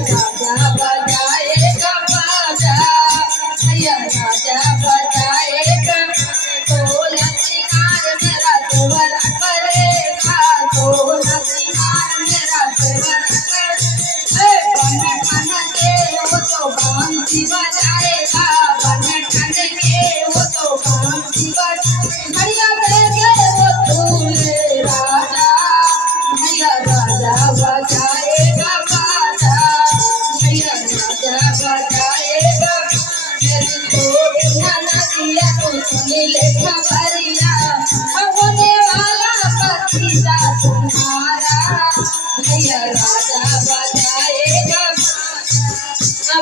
राजा बजाएगा बाजा, भैया राजा बजाएगा। सोलह सिंगार मेरा देवर करेगा, सोलह सिंगार मेरा देवर करेगा। बन ठन के वो तो बांसुरी बजाएगा, बन ठन के वो तो बांसुरी बजाएगा। भैया देंगे वो दूल्हे राजा, भैया राजा बजाएगा बाजा, भैया राजा बजाएगा। मेरी छोटी नदिया तो सुन ले खबरिया, होने वाला भतीजा तुम्हारा, भैया राजा बजाएगा,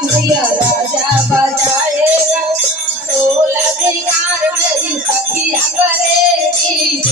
भैया राजा बजाएगा। सोलह सिंगार मेरी सखिया करेगी।